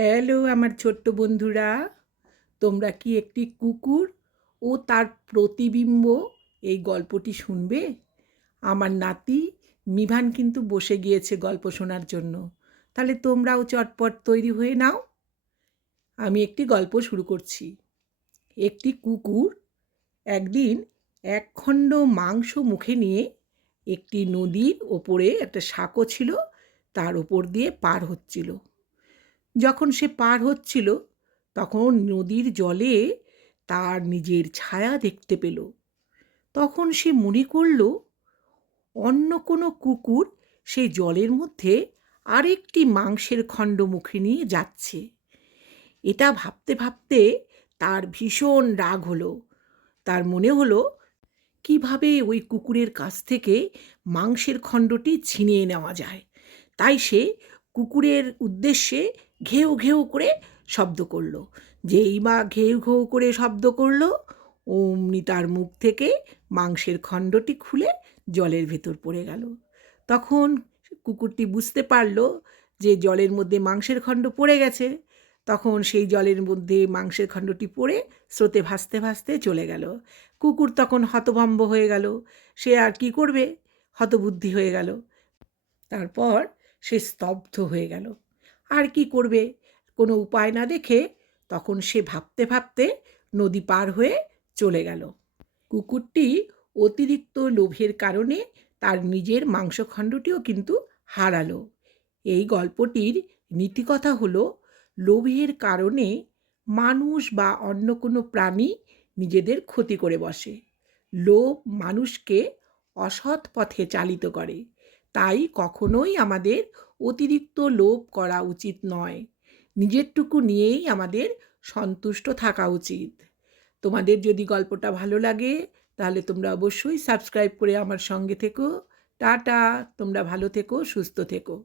Hello, আমার ছোট্ট বন্ধুরা। তোমরা কি একটি কুকুর ও তার প্রতিবিম্ব এই গল্পটি শুনবে? আমার নাতি মিভান কিন্তু বসে গিয়েছে গল্প শোনার জন্য। তাহলে তোমরাও চটপট তৈরি হয়ে নাও। আমি একটি গল্প শুরু করছি। একটি কুকুর একদিন একখণ্ড মাংস মুখে নিয়ে একটি নদীর ওপরে একটা সাঁকো ছিল, তার ওপর দিয়ে পার হচ্ছিল। যখন সে পার হচ্ছিল, তখন নদীর জলে তার নিজের ছায়া দেখতে পেল। তখন সে মনে করল, অন্য কোনো কুকুর সেই জলের মধ্যে আরেকটি মাংসের খণ্ড মুখে নিয়ে যাচ্ছে। এটা ভাবতে ভাবতে তার ভীষণ রাগ হলো। তার মনে হলো, কীভাবে ওই কুকুরের কাছ থেকে মাংসের খণ্ডটি ছিনিয়ে নেওয়া যায়? তাই সে কুকুরের উদ্দেশ্যে ঘেউ ঘেউ করে শব্দ করল। যেই বা ঘেউ ঘেউ করে শব্দ করল, অমনি তার মুখ থেকে মাংসের খণ্ডটি খুলে জলের ভেতর পড়ে গেল। তখন কুকুরটি বুঝতে পারল যে জলের মধ্যে মাংসের খণ্ড পড়ে গেছে। তখন সেই জলের মধ্যে মাংসের খণ্ডটি পড়ে স্রোতে ভাসতে ভাসতে চলে গেল। কুকুর তখন হতভম্ব হয়ে গেল। সে আর কি করবে? হতবুদ্ধি হয়ে গেল। তারপর সে স্তব্ধ হয়ে গেল। আর কি করবে? কোনো উপায় না দেখে তখন সে ভাবতে ভাবতে নদী পার হয়ে চলে গেল। কুকুরটি অতিরিক্ত লোভের কারণে তার নিজের মাংসখণ্ডটিও কিন্তু হারালো। এই গল্পটির নীতিকথা হলো, লোভের কারণে মানুষ বা অন্য কোনো প্রাণী নিজেদের ক্ষতি করে বসে। লোভ মানুষকে অসৎ পথে চালিত করে। তাই কখনোই আমাদের অতিরিক্ত লোভ করা উচিত নয়। নিজেরটুকু নিয়েই আমাদের সন্তুষ্ট থাকা উচিত। তোমাদের যদি গল্পটা ভালো লাগে, তাহলে তোমরা অবশ্যই সাবস্ক্রাইব করে আমার সঙ্গে থেকো। টাটা, তোমরা ভালো থেকো, সুস্থ থেকো।